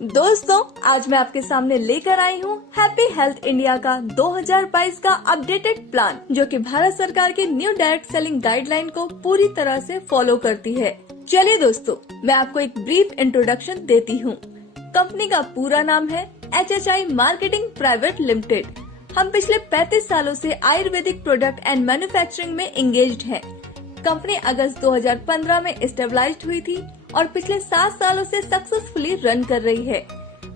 दोस्तों, आज मैं आपके सामने लेकर आई हूँ हैप्पी हेल्थ इंडिया का 2022 का अपडेटेड प्लान, जो कि भारत सरकार के न्यू डायरेक्ट सेलिंग गाइडलाइन को पूरी तरह से फॉलो करती है। चलिए दोस्तों, मैं आपको एक ब्रीफ इंट्रोडक्शन देती हूँ। कंपनी का पूरा नाम है HHI मार्केटिंग प्राइवेट लिमिटेड। हम पिछले 35 सालों से आयुर्वेदिक प्रोडक्ट एंड मैन्युफैक्चरिंग में एंगेज्ड हैं। कंपनी अगस्त 2015 में स्टेबलाइज्ड हुई थी और पिछले 7 सालों से सक्सेसफुली रन कर रही है।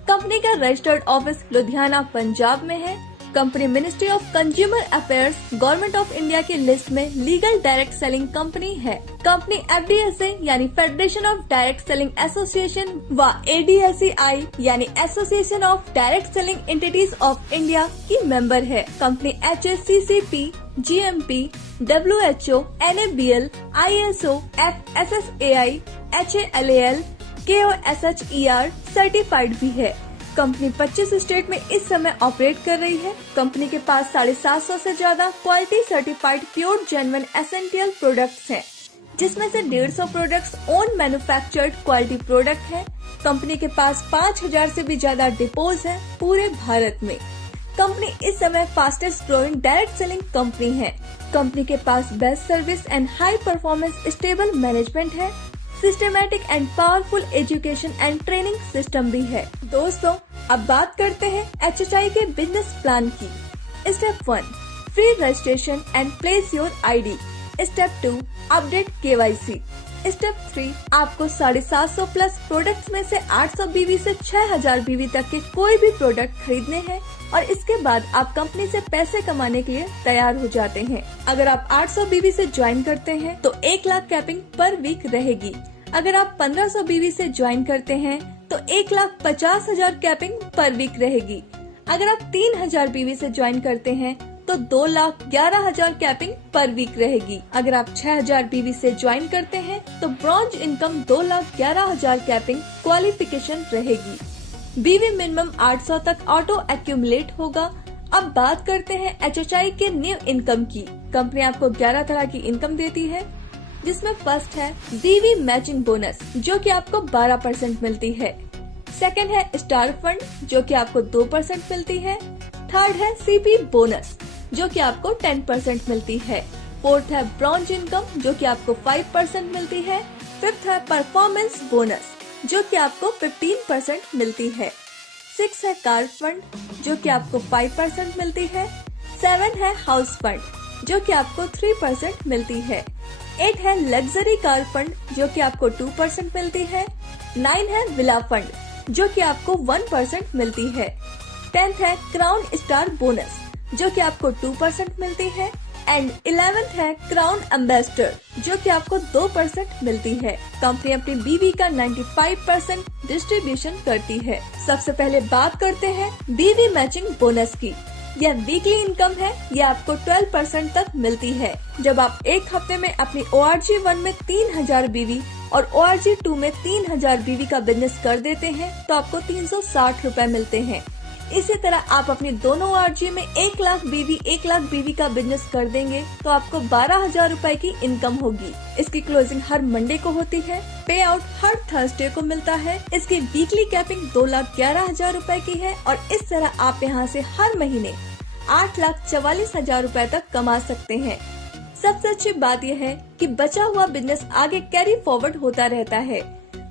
कंपनी का रजिस्टर्ड ऑफिस लुधियाना, पंजाब में है। Company ministry of consumer affairs, government of India की लिस्ट में लीगल डायरेक्ट सेलिंग कंपनी है। कंपनी FDSA यानी federation of direct selling association व ADSEI यानी association of direct selling entities of India की मेंबर है। Company HACCP, GMP, WHO, NABL, ISO, FSSAI, HALAL, KOSHER certified भी है। Company 25 state में इस समय ऑपरेट कर रही है। कंपनी के पास 750 से ज्यादा quality certified pure genuine essential products हैं, जिसमें से 150 products own manufactured quality product है। कंपनी के पास 5000 से भी ज्यादा डिपोज है पूरे भारत में। कंपनी इस समय fastest growing direct selling company है। कंपनी के पास best service and high performance stable management है। Systematic and powerful education and training system भी है। दोस्तों, अब बात करते हैं HHI के बिजनेस प्लान की। Step 1, free registration and place your ID। Step 2, update KYC। Step 3, आपको 750 प्लस प्रोडक्ट्स में से 800 BV से 6000 BV तक के कोई भी प्रोडक्ट खरीदने हैं और इसके बाद आप कंपनी से पैसे कमाने के लिए तैयार हो जाते हैं। अगर आप 800 BV से ज्वाइन करते हैं तो 1 लाख कैपिंग पर वीक रहेगी। अगर आप 1500 BV से ज्वाइन करते हैं तो 1,50,000 कैपिंग पर वीक रहेगी। अगर आप 3000 BV से ज्वाइन करते हैं तो 2,11,000 कैपिंग पर वीक रहेगी। अगर आप 6000 BV से ज्वाइन करते हैं तो ब्रॉन्ज इनकम 2,11,000 कैपिंग क्वालिफिकेशन रहेगी। BV मिनिमम 800 तक ऑटो एक्यूमुलेट होगा। अब बात करते हैं HHI के न्यू इनकम की। कंपनी आपको 11 तरह की इनकम देती है, जिसमें फर्स्ट है BV मैचिंग बोनस, जो कि आपको 12% मिलती है। सेकंड है स्टार फंड, जो कि आपको 2% मिलती है। थर्ड है CP बोनस, जो कि आपको 10% मिलती है। फोर्थ है ब्रॉन्ज इनकम, जो कि आपको 5% मिलती है। फिफ्थ है परफॉर्मेंस बोनस, जो कि आपको 15% मिलती है। 6 है कार फंड, जो कि आपको 5% मिलती है। 7 है हाउस फंड, जो कि आपको 3% मिलती है। 8 है लग्जरी कार फंड, जो कि आपको 2% मिलती है। 9 है विला फंड, जो कि आपको 1% मिलती है। 10th है क्राउन स्टार बोनस, जो कि आपको 2% मिलती है। एंड 11th है क्राउन एम्बेसडर, जो कि आपको 2% मिलती है। कंपनी अपनी BV का 95% डिस्ट्रीब्यूशन करती है। सबसे पहले बात करते हैं BV मैचिंग बोनस की। यह वीकली इनकम है। यह आपको 12% तक मिलती है। जब आप एक हफ्ते में अपनी ORG1 में 3000 BV और ORG2 में 3000 BV का बिजनेस कर देते हैं तो आपको 360 रूपए मिलते हैं। इसी तरह आप अपनी दोनों ORG में 1 लाख BV का बिजनेस कर देंगे तो आपको 12,000 रूपए की इनकम होगी। इसकी क्लोजिंग हर मंडे को होती है। पे आउट हर थर्सडे को मिलता है। इसकी वीकली कैपिंग 2,11,000 रूपए की है और इस तरह आप यहाँ से हर महीने 8,44,000 रूपए तक कमा सकते हैं। सबसे अच्छी बात यह है कि बचा हुआ बिजनेस आगे कैरी फॉरवर्ड होता रहता है।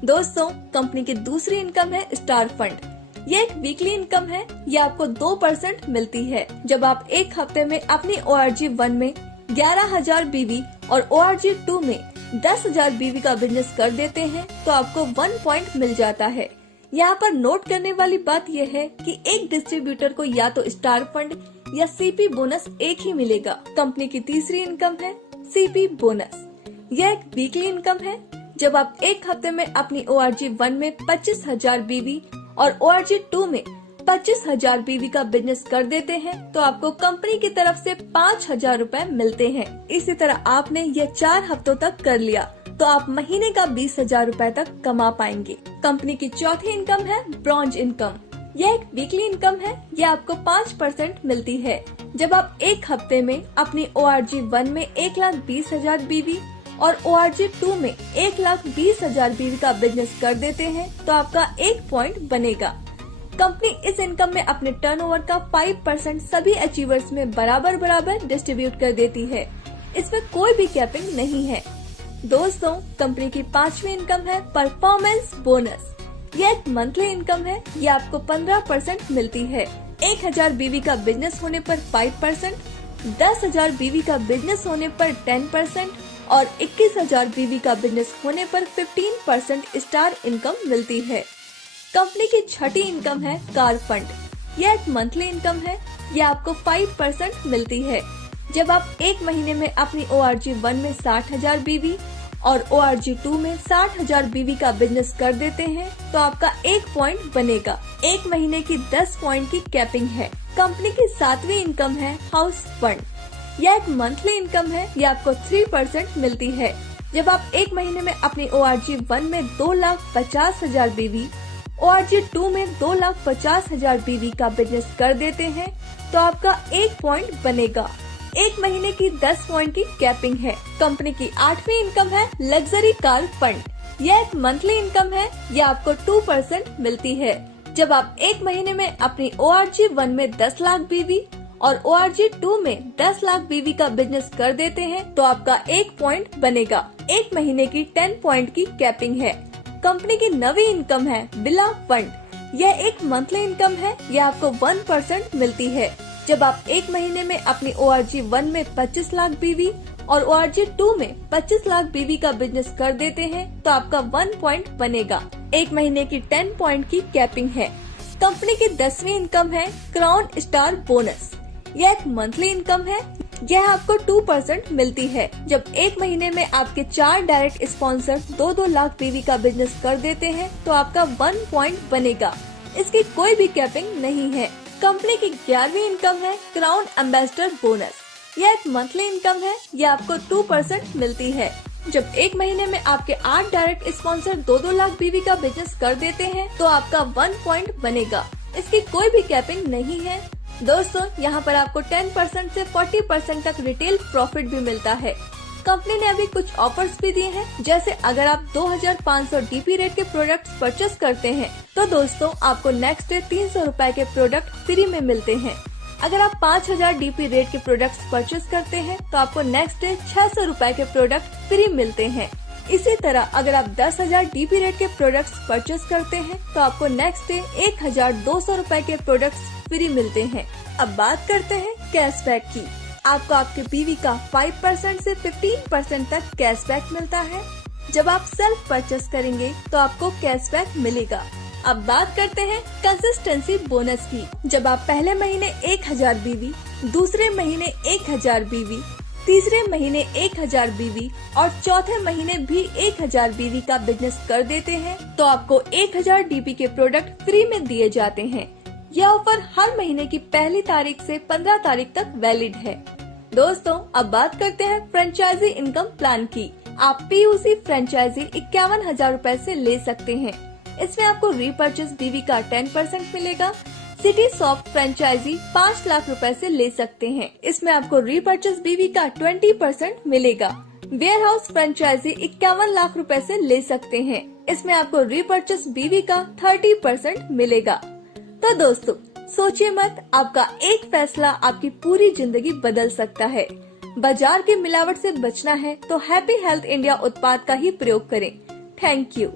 दोस्तों, कंपनी की दूसरी इनकम है स्टार फंड। ये एक वीकली इनकम है। ये आपको 2% मिलती है। जब आप एक हफ्ते में अपनी ORG1 में 11,000 BV और ORG2 में 10,000 BV का बिजनेस कर देते हैं तो आपको 1 पॉइंट मिल जाता है। यहाँ पर नोट करने वाली बात यह है कि एक डिस्ट्रीब्यूटर को या तो स्टार फंड या CP बोनस एक ही मिलेगा। कंपनी की तीसरी इनकम है CP बोनस। यह एक वीकली इनकम है। जब आप एक हफ्ते में अपनी ORG1 में 25,000 BV और ORG2 में 25,000 BV का बिजनेस कर देते हैं तो आपको कंपनी की तरफ से 5,000 रूपए मिलते हैं। इसी तरह आपने ये 4 हफ्तों तक कर लिया तो आप महीने का 20,000 रूपए तक कमा पाएंगे। कंपनी की चौथी इनकम है ब्रॉन्ज इनकम। यह एक वीकली इनकम है। यह आपको 5% मिलती है। जब आप एक हफ्ते में अपनी ORG1 में 1,20,000 BV और ORG2 में 1,20,000 BV का बिजनेस कर देते हैं तो आपका 1 पॉइंट बनेगा। कंपनी इस इनकम में अपने टर्नओवर का 5% सभी अचीवर्स में बराबर बराबर डिस्ट्रीब्यूट कर देती है। इसमें कोई भी कैपिंग नहीं है। दोस्तों, कंपनी की 5वीं इनकम है परफॉर्मेंस बोनस। यह एक मंथली इनकम है। ये आपको 15% मिलती है। 1,000 BV का बिजनेस होने पर 5%, 10,000 BV का बिजनेस होने पर 10% और 21,000 BV का बिजनेस होने पर 15% स्टार इनकम मिलती है। कंपनी की 6ठी इनकम है कार फंड। यह एक मंथली इनकम है। यह आपको 5% मिलती है। जब आप एक महीने में अपनी ORG1 में 60,000 BV और ORG2 में 60,000 BV का बिजनेस कर देते हैं तो आपका 1 पॉइंट बनेगा। एक महीने की 10 पॉइंट की कैपिंग है। कंपनी की 7वीं इनकम है हाउस फंड। यह एक मंथली इनकम है। यह आपको 3% मिलती है। जब आप एक महीने में अपनी ORG1 में 2,50,000 BV, ORG2 में 2,50,000 BV का बिजनेस कर देते हैं तो आपका 1 पॉइंट बनेगा। एक महीने की 10 पॉइंट की कैपिंग है। कंपनी की 8वीं इनकम है लग्जरी कार फंड। यह एक मंथली इनकम है। यह आपको 2% मिलती है। जब आप एक महीने में अपनी ORG1 में 10 लाख BV और ORG2 में 10 लाख BV का बिजनेस कर देते हैं तो आपका 1 पॉइंट बनेगा। एक महीने की 10 पॉइंट की कैपिंग है। कंपनी की 9वीं इनकम है बिला फंड। यह एक मंथली इनकम है। यह आपको 1% मिलती है। जब आप एक महीने में अपनी ORG1 में 25 लाख BV और ORG2 में 25 लाख BV का बिजनेस कर देते हैं तो आपका 1 पॉइंट बनेगा। एक महीने की 10 पॉइंट की कैपिंग है। कंपनी की 10वीं इनकम है क्राउन स्टार बोनस। यह एक मंथली इनकम है। यह आपको 2% मिलती है। जब एक महीने में आपके 4 डायरेक्ट स्पॉन्सर 2-2 लाख BV का बिजनेस कर देते हैं तो आपका 1 पॉइंट बनेगा। इसकी कोई भी कैपिंग नहीं है। कंपनी की 11वीं इनकम है क्राउन एम्बेसडर बोनस। यह एक मंथली इनकम है। यह आपको 2% मिलती है। जब एक महीने में आपके 8 डायरेक्ट स्पॉन्सर 2-2 लाख BV का बिजनेस कर देते हैं तो आपका 1 पॉइंट बनेगा। इसकी कोई भी कैपिंग नहीं है। दोस्तों, यहाँ पर आपको 10% से 40% तक रिटेल प्रॉफिट भी मिलता है। कंपनी ने अभी कुछ ऑफर्स भी दिए हैं, जैसे अगर आप 2,500 DP रेट के प्रोडक्ट्स परचेस करते हैं तो दोस्तों आपको नेक्स्ट डे 300 रुपए के प्रोडक्ट फ्री में मिलते हैं। अगर आप 5,000 DP रेट के प्रोडक्ट्स परचेस करते हैं तो आपको नेक्स्ट डे 600 रुपए के प्रोडक्ट फ्री मिलते हैं। इसी तरह अगर आप 10,000 DP रेट के प्रोडक्ट्स परचेस करते हैं तो आपको नेक्स्ट डे 1,200 रुपए के प्रोडक्ट्स फ्री मिलते हैं। अब बात करते हैं कैशबैक की। आपको आपके BV का 5% से 15% तक कैशबैक मिलता है। जब आप सेल्फ परचेस करेंगे तो आपको कैशबैक मिलेगा। अब बात करते हैं कंसिस्टेंसी बोनस की। जब आप पहले महीने 1,000 BV, दूसरे महीने 1,000 BV, तीसरे महीने 1,000 BV और चौथे महीने भी 1,000 BV का बिजनेस कर देते हैं तो आपको 1,000 DP के प्रोडक्ट फ्री में दिए जाते हैं। यह ऑफर हर महीने की पहली तारीख से 15 तारीख तक वैलिड है। दोस्तों, अब बात करते हैं फ्रेंचाइजी इनकम प्लान की। आप PUC फ्रेंचाइजी 51,000 रूपए से ले सकते हैं। इसमें आपको रीपर्चेस BV का 10% मिलेगा। सिटी सॉफ्ट फ्रेंचाइजी 5 लाख रुपए से ले सकते हैं। इसमें आपको रीपर्चेस BV का 20% मिलेगा। वेयर हाउस फ्रेंचाइजी 51 लाख रुपए से ले सकते हैं। इसमें आपको रीपर्चेस BV का 30% मिलेगा। तो दोस्तों, सोचिए मत, आपका एक फैसला आपकी पूरी जिंदगी बदल सकता है। बाजार की मिलावट से बचना है तो हैप्पी हेल्थ इंडिया उत्पाद का ही प्रयोग करें। Thank you.